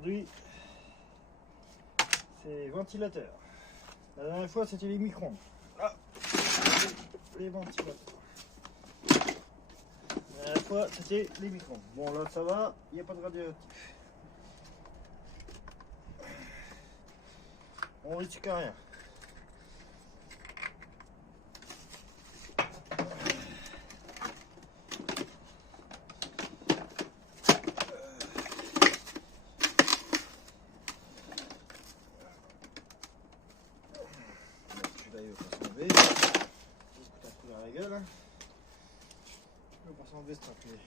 aujourd'hui, c'est ventilateur. La dernière fois, c'était les micro-ondes. Ah, les ventilateurs. La dernière fois, c'était les micro-ondes. Bon, là, ça va, il n'y a pas de radioactif. On risque rien. Celui-là, il va pas s'enlever. Il coûte un coup dans la gueule. Il va pas s'enlever, c'est appuyé.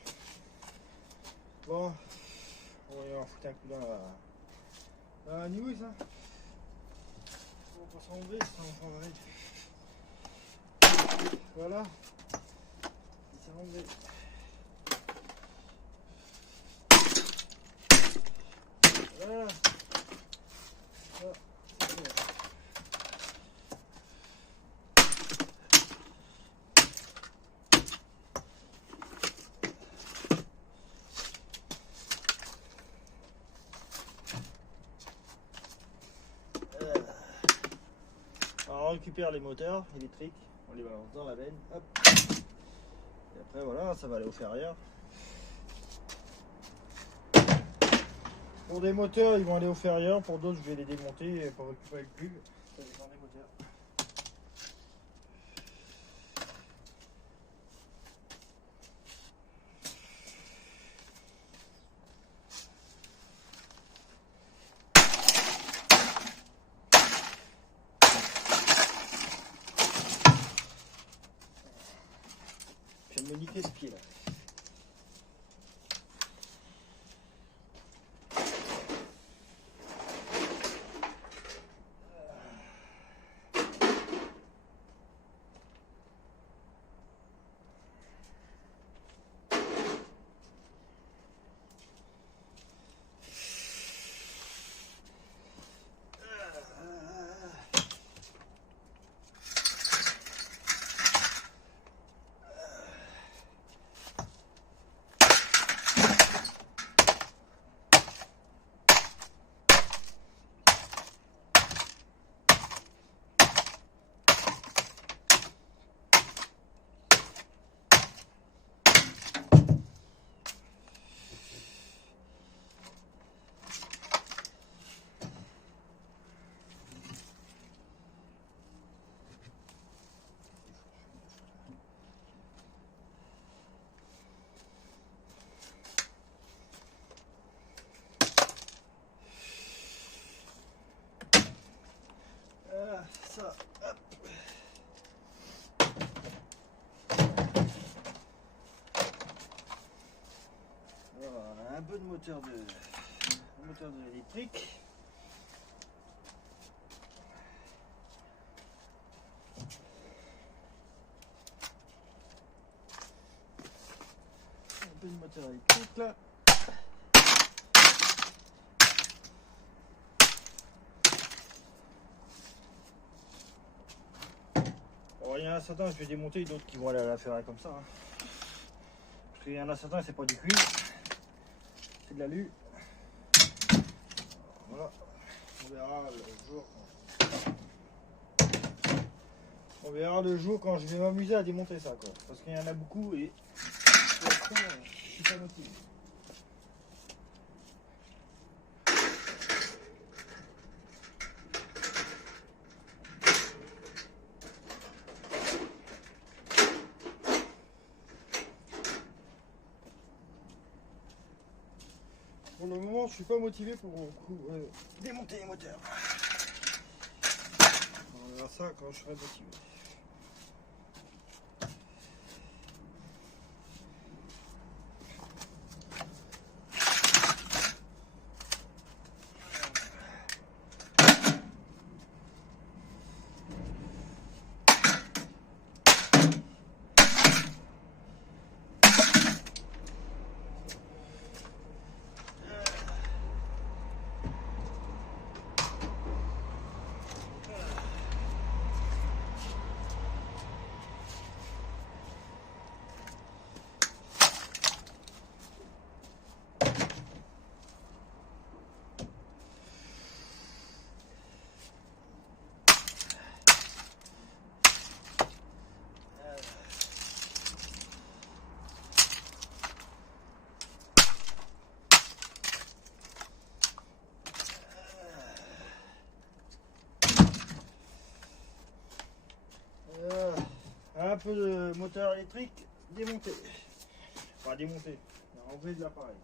Bon, on va en foutre un coup dans la nouille, ça. On va pas s'enlever, ça on s'en va. Voilà. Il s'est enlevé. Voilà. Ça, c'est bien. Alors, on récupère les moteurs électriques, on les balance dans la benne, hop. Et après voilà, ça va aller au fer arrière. Pour des moteurs, ils vont aller au fer arrière, pour d'autres, je vais les démonter pour récupérer le plug. Ça dépend des moteurs. Je viens de me niquer ce pied là. Ça, hop. Alors, on a un peu de moteur électrique. Un peu de moteur électrique là. Alors, il y en a certains je vais démonter, d'autres qui vont aller à la ferraille comme ça. Hein. Parce qu'il y en a certains c'est pas du cuir, c'est de l'alu. Voilà, on verra le jour. On verra le jour quand je vais m'amuser à démonter ça quoi. Parce qu'il y en a beaucoup et je suis pas motivé. Pour le moment, je suis pas motivé pour démonter les moteurs. On verra ça quand je serai motivé. peu de moteur électrique démonté. Enfin démonté, on a enlevé de l'appareil.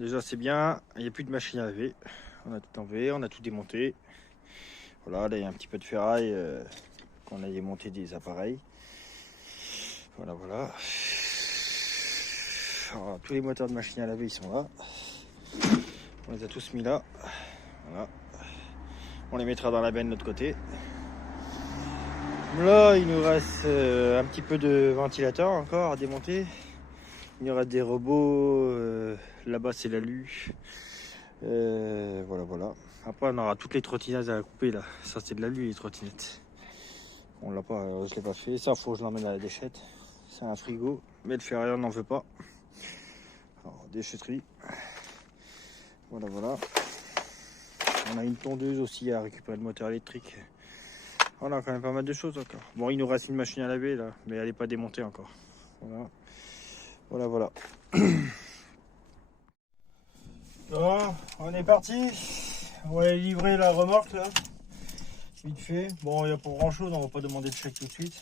Déjà c'est bien, il n'y a plus de machine à laver. On a tout enlevé, on a tout démonté. Voilà, là il y a un petit peu de ferraille qu'on a démonté des appareils. Voilà, voilà. Alors, tous les moteurs de machine à laver ils sont là. On les a tous mis là. Voilà. On les mettra dans la benne de l'autre côté. Là il nous reste un petit peu de ventilateur encore à démonter. Il y aura des robots, là-bas c'est l'alu, voilà voilà. Après on aura toutes les trottinettes à couper là, ça c'est de l'alu les trottinettes. On l'a pas, je l'ai pas fait, ça faut que je l'emmène à la déchette. C'est un frigo, mais le ferrailleur n'en veut pas. Alors déchetterie, voilà voilà. On a une tondeuse aussi à récupérer le moteur électrique. On a quand même pas mal de choses encore. Bon il nous reste une machine à laver là, mais elle n'est pas démontée encore. Voilà. Voilà, voilà. Bon, on est parti. On va aller livrer la remorque là. Vite fait. Bon, il n'y a pas grand chose, on va pas demander de chèque tout de suite.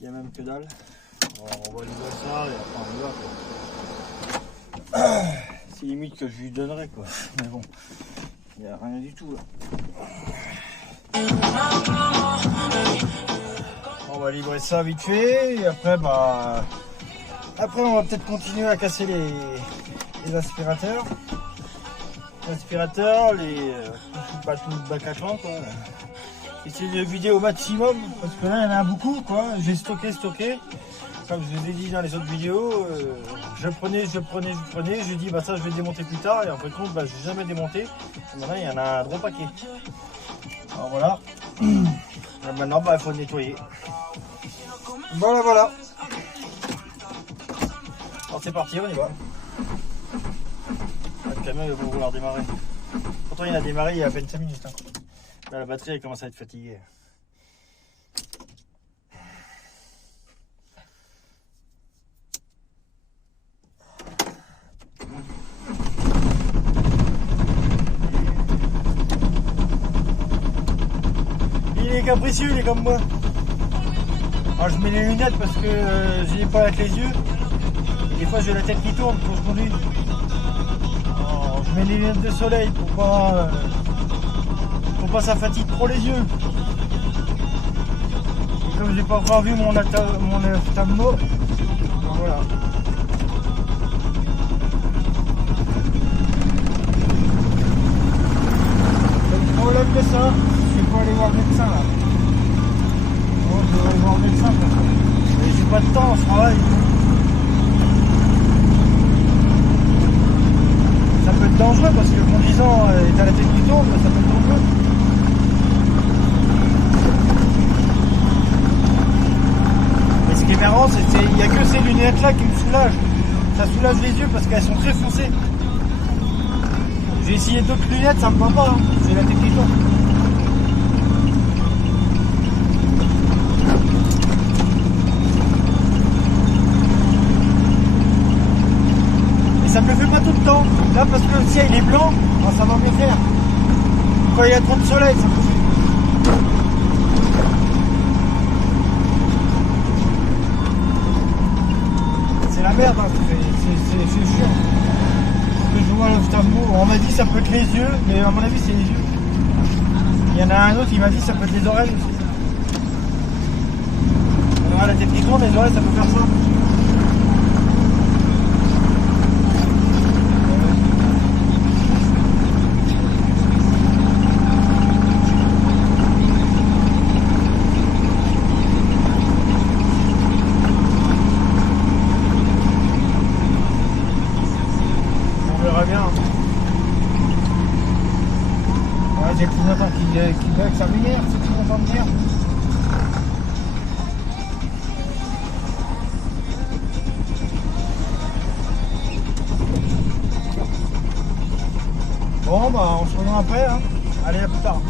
Il n'y a même que dalle. Bon, on va livrer ça et après on y va. C'est limite que je lui donnerai quoi. Mais bon, il n'y a rien du tout là. On va livrer ça vite fait et après bah. Après, on va peut-être continuer à casser les aspirateurs. Les aspirateurs, tout le bac à clan, quoi. Essayer de vider au maximum, parce que là, il y en a beaucoup, quoi. J'ai stocké. Comme je vous ai dit dans les autres vidéos, je prenais. Je dis, bah ça, je vais démonter plus tard. Et en fait, compte, bah, je n'ai jamais démonté. Et maintenant, il y en a un gros paquet. Alors voilà. Et maintenant, bah, il faut le nettoyer. Voilà, voilà. Alors c'est parti, on y va. Le camion il va vouloir démarrer. Pourtant il a démarré il y a à peine 5 minutes. Hein. Là la batterie elle commence à être fatiguée. Il est capricieux, il est comme moi. Alors je mets les lunettes parce que je n'ai pas avec les yeux. Des fois j'ai la tête qui tourne quand je conduis. Alors, je mets les lunettes de soleil pour pas ça fatigue trop les yeux. Et comme j'ai pas encore vu mon ophtalmo, voilà. C'est le problème de ça, je vais pas aller voir le médecin là. Bon, je vais aller voir le médecin parce que j'ai pas de temps, je travaille. Ça peut être dangereux parce que mon conduisant est à la tête qui tourne, ça peut être dangereux. Mais ce qui est marrant, c'est qu'il n'y a que ces lunettes là qui me soulagent. Ça soulage les yeux parce qu'elles sont très foncées. J'ai essayé d'autres lunettes, ça me va pas, hein. C'est la tête qui tourne. Ça me le fait pas tout le temps. Là, parce que le ciel il est blanc, ça va me faire. Quand il y a trop de soleil, ça me fait. C'est la merde, hein. C'est chiant. Que je vois l'ophtalmo, on m'a dit ça peut être les yeux, mais à mon avis c'est les yeux. Il y en a un autre qui m'a dit ça peut être les oreilles aussi. On aura la tête qui tourne, les oreilles ça peut faire ça. J'ai le clignotant qui bug, ça m'énerve, ce clignotant de merde. rejoint après. Hein. Allez, à plus tard.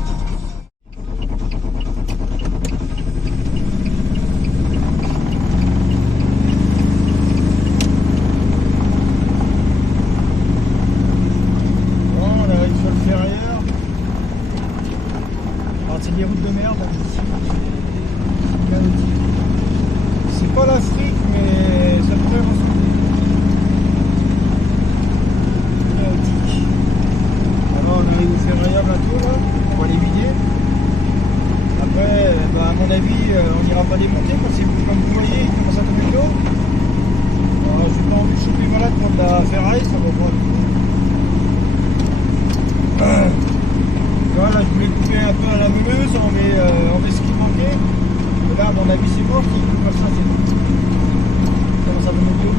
Bon, on arrive sur le ferrière. Alors, c'est des routes de merde. C'est pas l'Afrique, mais ça pourrait ressembler. Alors on arrive au ferrière bientôt là, on va les vider. Après, bah, à mon avis, on n'ira pas démonter parce que comme vous voyez, il commence à tomber l'eau. Alors j'ai pas envie de choper malade pour de la ferraille, ça va pas. Voilà, je voulais couper un peu à la meuleuse, on met ce qui manquait. Et là, à mon avis, c'est mort, qui coupe comme ça, c'est bon. Comment ça va monter?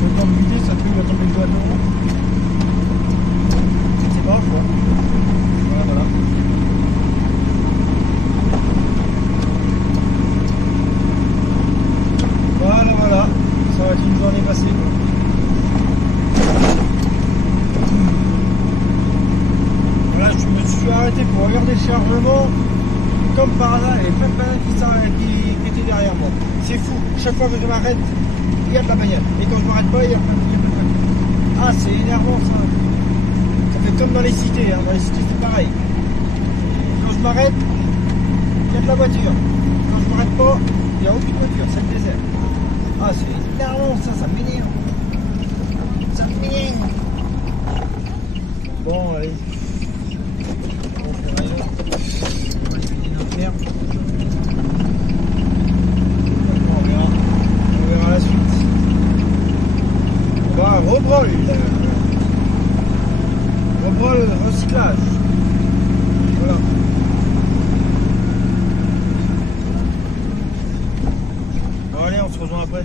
Le temps de vider, ça peut tomber le bateau. C'est pas quoi. Voilà, voilà. Voilà, voilà. Ça va être une journée passée. Voilà, je me suis arrêté pour regarder le chargement. Comme par hasard, il y avait plein de bagnoles qui étaient derrière moi. C'est fou, chaque fois que je m'arrête, il y a de la bagnole. Et quand je m'arrête pas, il y a plein de bagnoles. Ah, c'est énervant ça. Ça fait comme dans les cités, hein. Dans les cités c'est pareil. Quand je m'arrête, il y a de la voiture. Quand je m'arrête pas, il n'y a aucune voiture, c'est le désert. Ah, c'est énervant ça m'énerve. Ça m'énerve. Bon, allez. On fait rien. On verra la suite. On va rebrol. Rebrol recyclage. Voilà. Bon allez, on se rejoint après.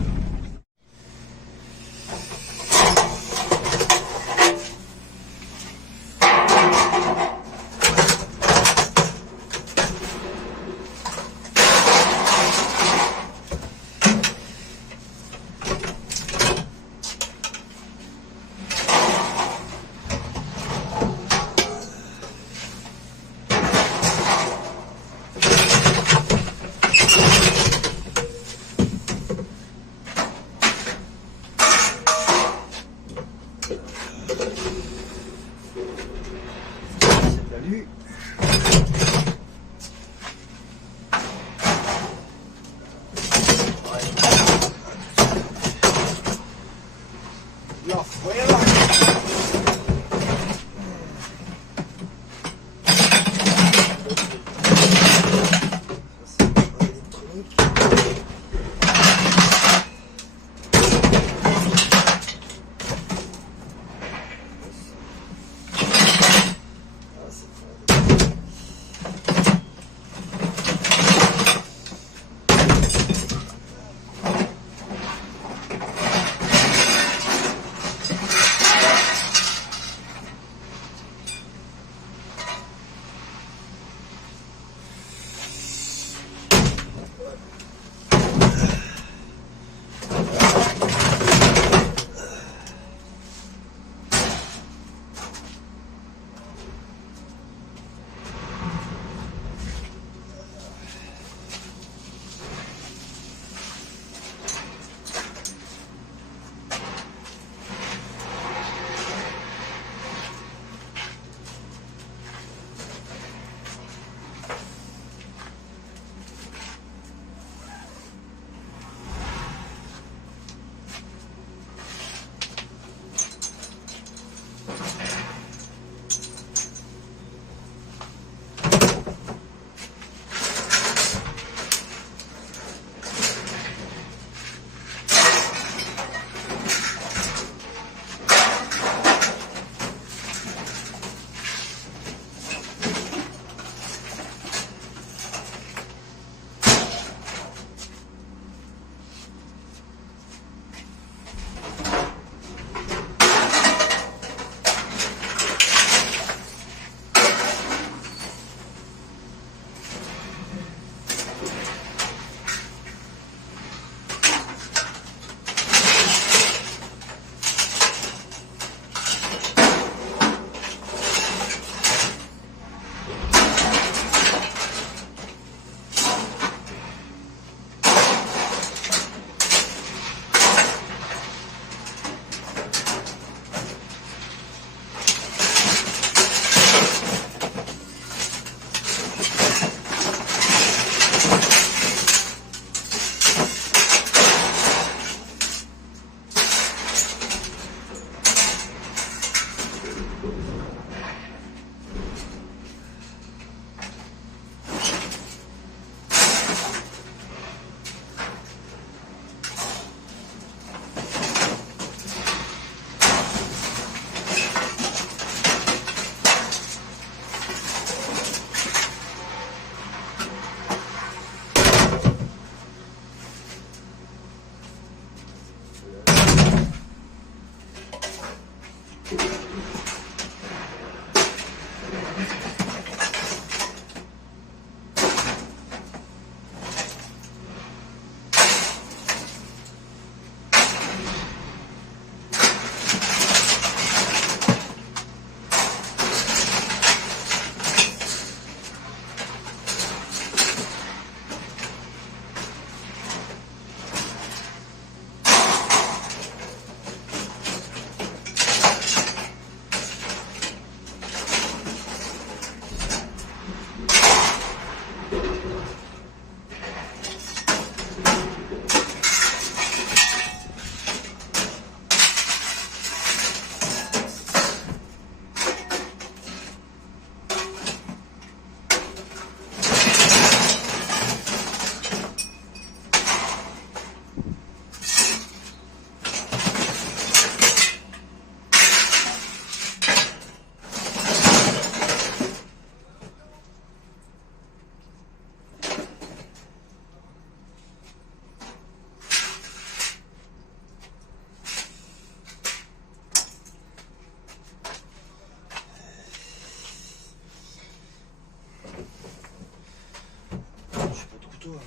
couteau,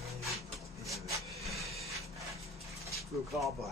le crabe.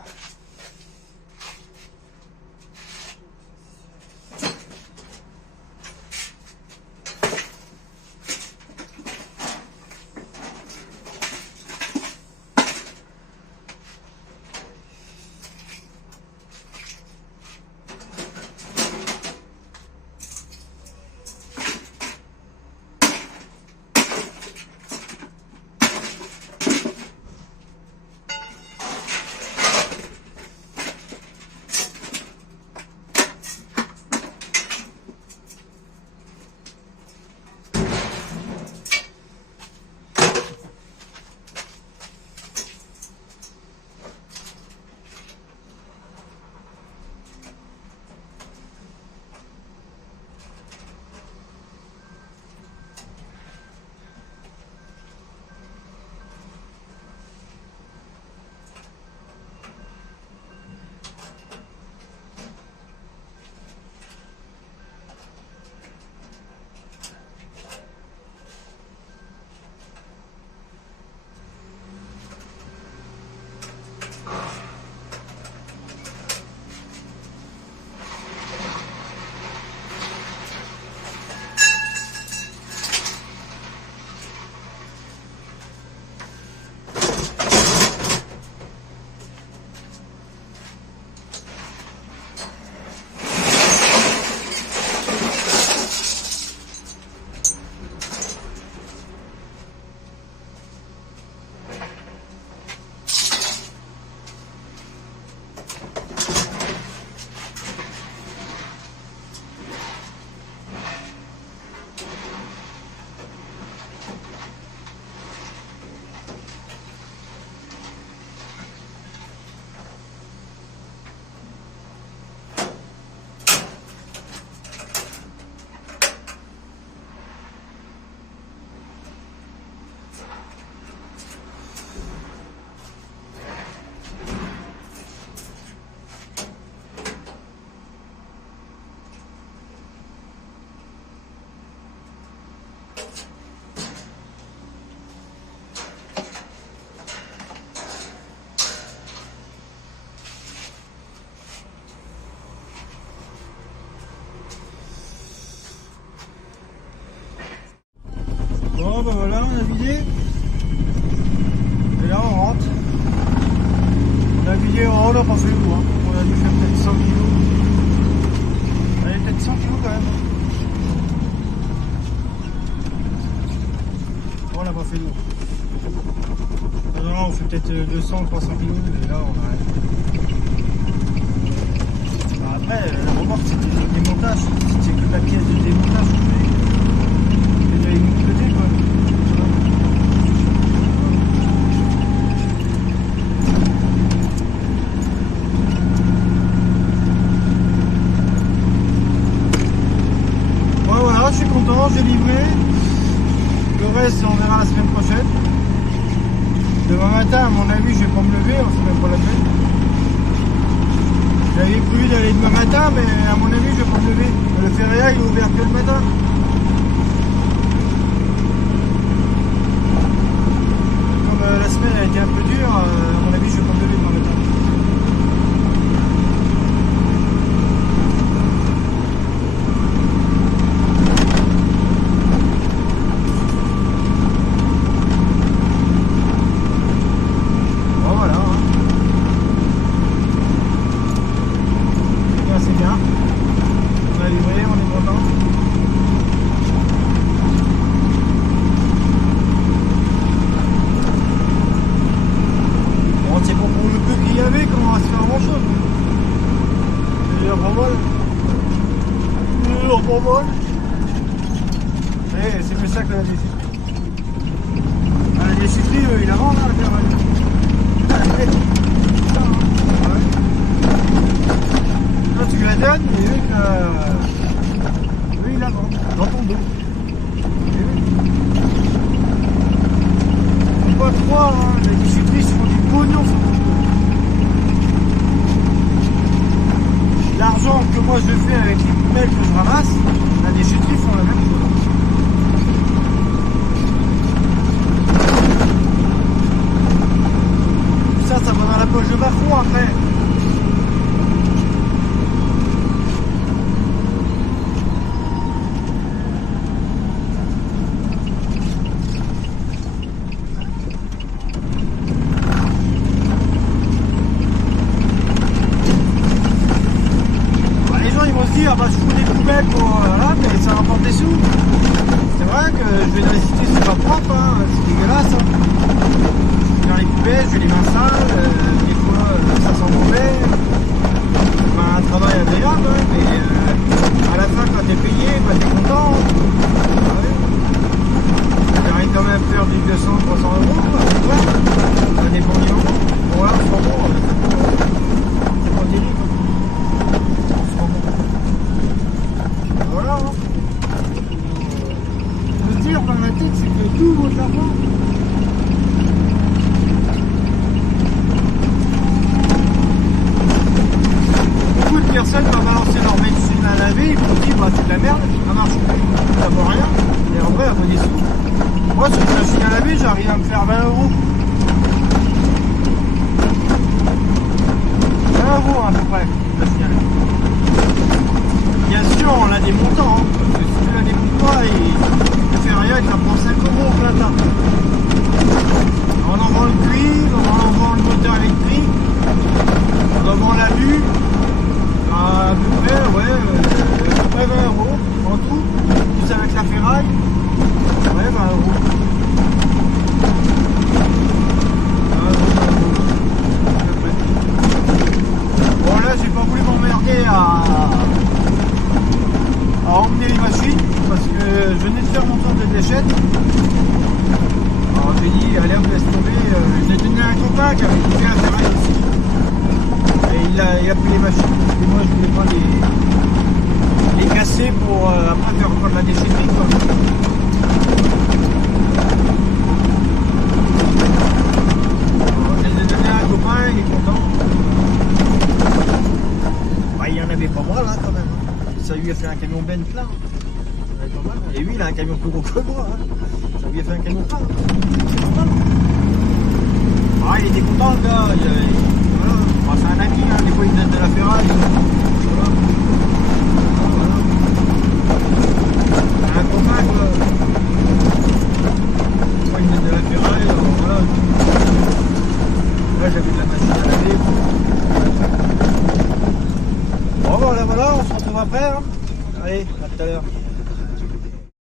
Bon ben voilà, on a vidé. Et là on rentre. On a vidé, on a pas fait lourd. Hein. On a dû faire peut-être 100 kg. Allez, peut-être 100 kg quand même. Bon, on n'a pas fait lourd. Non, on fait peut-être 200, 300 kg. Et là on arrête. Après, la remorque c'était du démontage. C'était que de la pièce de démontage. Il y a une côté quoi. Bon voilà, je suis content, j'ai livré. Le reste on verra la semaine prochaine. Demain matin à mon avis je vais pas me lever, c'est même pas la peine. J'avais prévu d'aller demain matin mais à mon avis je vais pas me lever. Le Feria il est ouvert que le matin. La semaine a été un peu dure, à mon avis je vais pas me lever demain matin. Bon voilà. Bien, c'est bien. On a livré, on est content. C'est pour le peu qu'il y avait qu'on va se faire grand chose. C'est déjà pas mal. C'est déjà pas mal. C'est plus ça que la déchetterie. La déchetterie, il la vend là, la caravane. Quand tu la donnes, et eux, il la vend dans ton dos. Faut pas croire, hein, les déchetteries se font du pognon. L'argent que moi je fais avec les poubelles que je ramasse, la déchetterie font la même chose. après. Les gens ils vont se dire ah bah je fous des poubelles pour là mais ça rapporte des sous. C'est vrai que je vais dans les cités c'est pas propre, hein, c'est dégueulasse. Hein. Dans les poubelles, je vais les mains sales, des fois ça sent mauvais. C'est pas un travail agréable, hein, mais à la fin quand t'es payé, bah, t'es content. Ah ouais. J'arrive quand même à faire du 200, 300 euros, ça dépend du moment. Bon là en ce moment, c'est pas terrible. En ce moment. Voilà. Hein. Le dire dans la tête, c'est que tout vaut de l'argent. Beaucoup de personnes vont balancer leur médecine à laver, ils vont dire bah c'est de la merde, ça marche plus, ça vaut rien, et en vrai, elle vaut des sous. Moi, sur une machine à laver, j'arrive à me faire 20 euros. 20 euros à peu près, machine à laver. Bien sûr, on a des montants, hein, parce que si tu la déboules pas, il ne fait rien, il t'en prend 5 euros au plein tas. On en vend le cuivre, on en vend le moteur électrique, on en vend la vue. À peu près, ouais, à peu près 20 euros en tout, plus avec la ferraille, ouais, 20 euros. 20 euros, à peu près. Bon, là, j'ai pas voulu m'emmerder à emmener les machines parce que je venais de faire mon tour de déchets. Alors, j'ai dit, allez, on laisse tomber. J'ai donné à un copain qui avait fait la ferraille aussi. Et il a pris les machines. Et moi, je voulais pas les casser pour après faire encore de la déchetterie. Quoi. Alors, je les ai donnés à un copain, il est content. Bah, il y en avait pas mal hein, quand même. Ça lui a fait un camion ben plein. Pas mal. Et lui, il a un camion plus gros que moi. Hein. Ça lui a fait un camion plein. C'est pas mal. Ah, il était content le gars. Voilà. Bon, c'est un ami, hein. Des fois il me donne de la ferraille. Voilà. Voilà. C'est un copain quoi. Des fois il me donne de la ferraille. Alors, voilà. Là j'avais de la machine à laver. Bon voilà, on se retrouve après. Hein. Allez, à tout à l'heure.